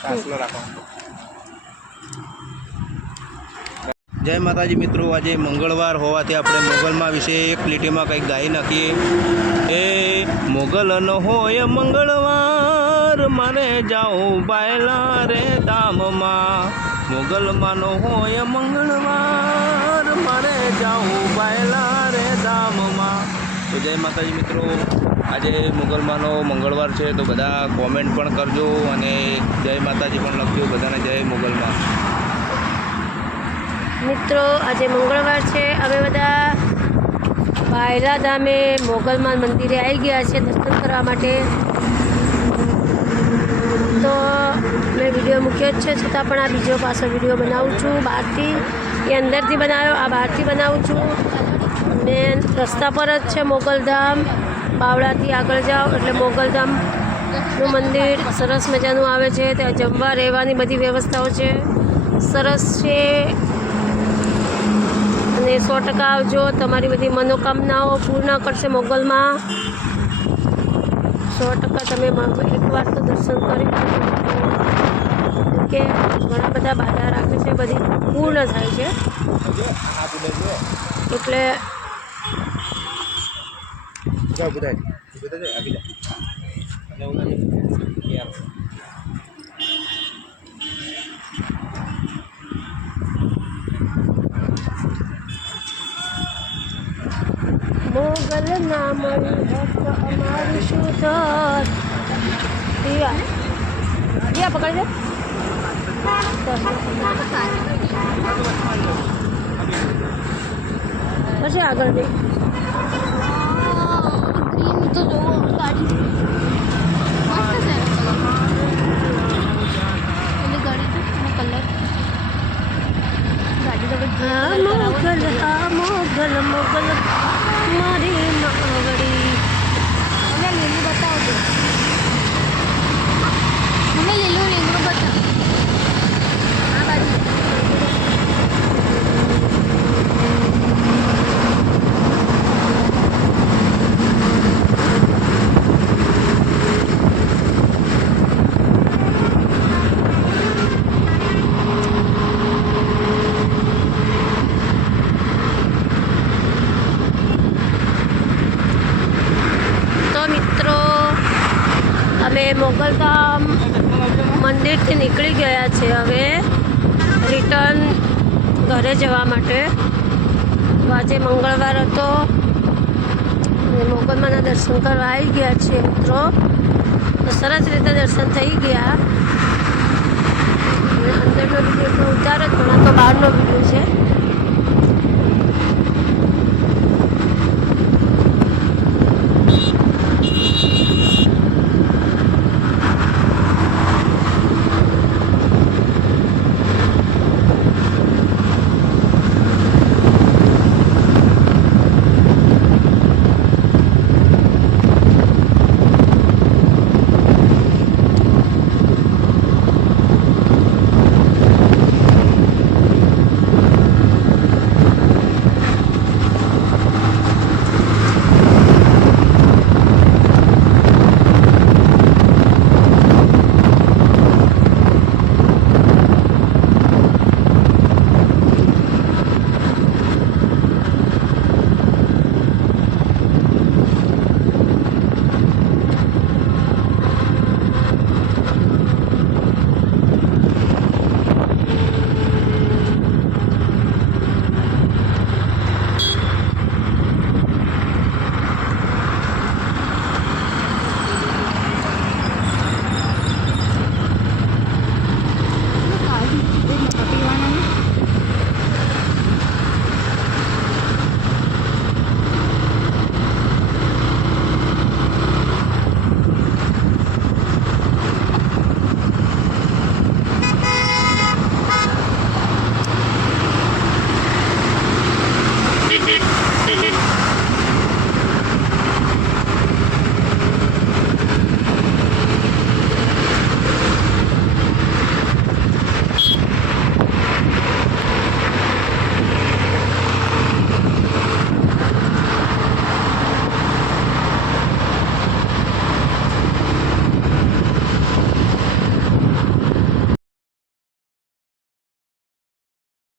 જય માતાજી મિત્રો, આજે મંગળવાર હોવાથી આપણે મોગલમાં વિશે એક લીટીમાં કંઈક ગાઈ નાખીએ. એ મોગલ ન હોય મંગળવાર, મારે જાઉં બાયલા રે ધામમાં. મોગલમાં ન હોય મંગળવાર, મારે જાઉં બાયલા રે ધામમાં. તો જય માતાજી મિત્રો, આજે મોગલમાંનો મંગળવાર છે, તો બધા કોમેન્ટ પણ કરજો અને જય માતાજી પણ લખજો. બધાને જય મોગલમાં. મિત્રો આજે મંગળવાર છે, અમે બધા બાયલા ધામે મોગલમાન મંદિરે આવી ગયા છે દર્શન કરવા માટે. તો મેં વિડીયો મૂક્યો જ છે, છતાં પણ આ બીજો પાછો વિડીયો બનાવું છું. બહારથી એ અંદરથી બનાવ્યો, આ બહારથી બનાવું છું. ને રસ્તા પર જ છે મોગલધામ. બાવળાથી આગળ જાઓ એટલે મોગલધામનું મંદિર સરસ મજાનું આવે છે. ત્યાં જમવા રહેવાની બધી વ્યવસ્થાઓ છે, સરસ છે. અને 100% આવજો, તમારી બધી મનોકામનાઓ પૂર્ણ કરશે મોગલમાં. 100% તમે એકવાર તો દર્શન કરી કે ઘણા બધા બાધા રાખે છે, બધી પૂર્ણ થાય છે. એટલે મોગલ નામ ભક્ત અમારું સુધર. દિયા પકડજે. પછી આગળ જઈ ગ્રીન તો જોવો ગાડી મસ્ત છે. એની ગાડી છે એનો કલર ગાડી તો મોગલ. હા મોગલ મોગલ મારી માવડી. મને લીલું બતાવજો, મને લીલું લીલું બતાવ. આ બાજુ અમે મોગલધામ મંદિરથી નીકળી ગયા છે. હવે રિટર્ન ઘરે જવા માટે. આજે મંગળવાર હતો અને મોગલમાના દર્શન કરવા આવી ગયા છીએ મિત્રો. તો સરસ રીતે દર્શન થઈ ગયા. અંદરનો વિડીયો તો ઉતાર જ, પણ આ તો બહારનો વિડીયો છે.